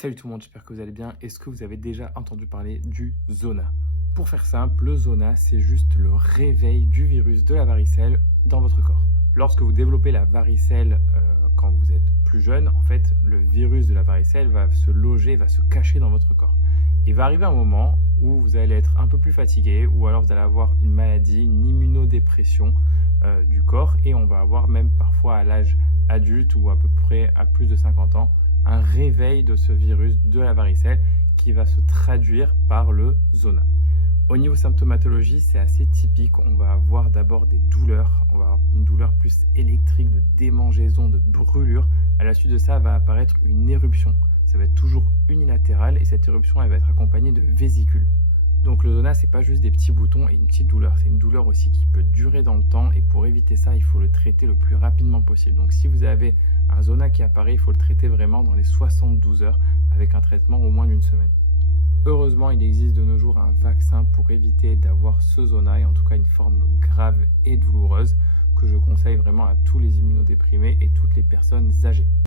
Salut tout le monde, j'espère que vous allez bien. Est-ce que vous avez déjà entendu parler du zona? Pour faire simple, le zona, c'est juste le réveil du virus de la varicelle dans votre corps. Lorsque vous développez la varicelle quand vous êtes plus jeune, en fait, le virus de la varicelle va se loger, va se cacher dans votre corps. Il va arriver un moment où vous allez être un peu plus fatigué ou alors vous allez avoir une maladie, une immunodépression du corps et on va avoir même parfois à l'âge adulte ou à peu près à plus de 50 ans un réveil de ce virus de la varicelle qui va se traduire par le zona. Au niveau symptomatologie, c'est assez typique. On va avoir d'abord des douleurs. On va avoir une douleur plus électrique, de démangeaison, de brûlure. À la suite de ça, va apparaître une éruption. Ça va être toujours unilatérale et cette éruption, elle va être accompagnée de vésicules. Donc le zona, c'est pas juste des petits boutons et une petite douleur. C'est une douleur aussi qui peut durer dans le temps et pour éviter ça, il faut le traiter le plus rapidement possible. Donc si vous avez un zona qui apparaît, il faut le traiter vraiment dans les 72 heures avec un traitement au moins d'une semaine. Heureusement, il existe de nos jours un vaccin pour éviter d'avoir ce zona et en tout cas une forme grave et douloureuse que je conseille vraiment à tous les immunodéprimés et toutes les personnes âgées.